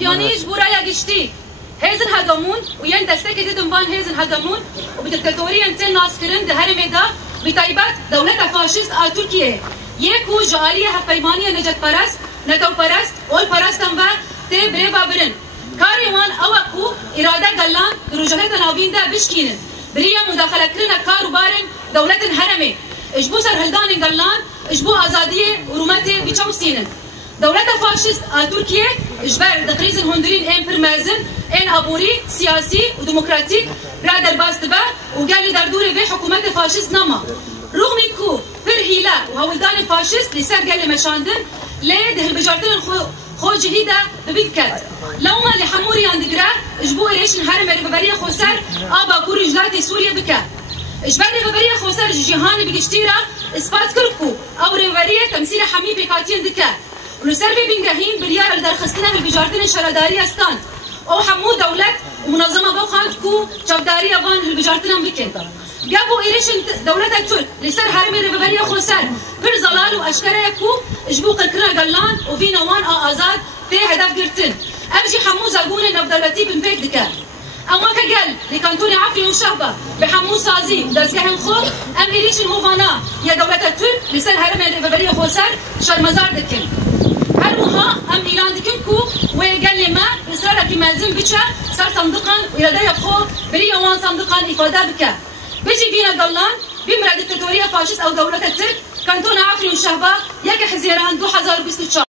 يعني جبورا يجشتي هيزن هاجمون وين دستك ديدن فان هيزن هاجمون وبدكتاتورية انتن ناسكرين ده هرمدا بتايبات دولة فاشيست تركيا يكو جالية هفيمانية نجت برست نتو برست اول برستن و تي بريبا برن كاريوان اوكو إرادة قلان دروجهت ناوين ده بشكينن بريا مداخلة كرنا كارو بارن دولة هرمي اجبو سرهلدان قلان اجبو ازادية وروماتي بيشوسينن دولة فاشيست تركيا اجبار دقريزن هندرين ان برمازن ان ابوري سياسي وديمقراطيك رادر باستبا وقال لي دردوري في حكومة فاشيست نما رغم كو برهيلا وهولدان فاشيست لسر قال لي مشاندن ليه البجارتين خو جهيدة ببكت لو ما لحموري عندقرا اجبو ايشن هرم ريفبرية خوسر ابا كوري جلاتي سوريا بكا اجبار ريفبرية خوسر جيهاني بقشتيرا اسبات كركو او ريفبرية تمثيل حمي بكاتين دكا ولسربي بنجاهين بريار الدرخستنا بالبجارتين الشرادارية ستاند او حمو دولة ومنظمة بوخانتكو جبدارية فان البجارتين بكين جابوا إيريشن دولة الترك لسر هرمي ريفبرية خوسر بر زلال واشكرا يكو اجبو قلقنا قلان وفينا وان آزاد تي هدف قرتن امجي حمو زاقون نبدالتي بنبيك دكار اما كقل لكانتوني عفري وشهبة بحمو سازي دازقهن خو ام إيريشن موفانا يا دولة الترك لسر هرمي ريفبرية خوسر شرمزار دكن هروها ام ايران دكنكو وقال لي ما اسرارك مازن بيتشا صار صندوقا ويردا يخو بريا وان صندوقا افاده بك بيجي فينا قلان بمرا دكتاتوريه فاشيست او دوله الترك كانتون عفري وشهبه يك حزيران 2024